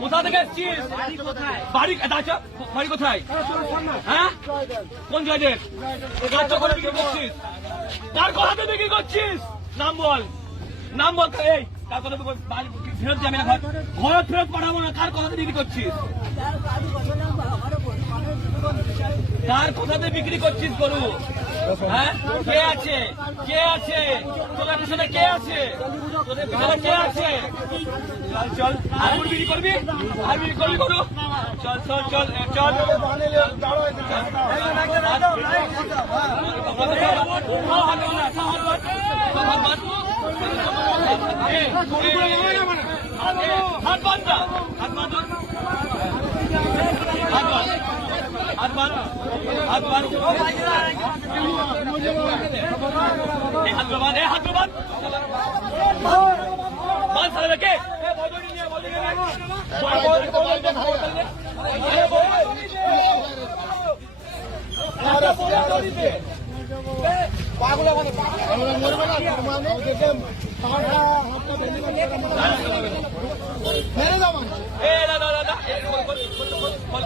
কোথা বাড়ি কোথায়? হ্যাঁ? কোন করছিস। নাম বল। নাম বল কথা ফেরত যাবে না ঘর ফেরত পাঠাবো না, কার কথাতে বিক্রি করছিস? কার কোথাতে বিক্রি করছিস গরু হ্যাঁ কে আছে কে আছে তোদের পিছনে কে আছে তোদের পিছনে কে আছে চল চল আর বিক্রি করবি আর বিক্রি করবি গরু চল চল চল চল হাত বান্ধা হাত বান্ধা হাত বান্ধ হাত বান্ধ হাত বান্ধ এই হাত বাঁধ এই হাত বাঁধ বাঁধ সালে কে মেরে যাব এ না না না এ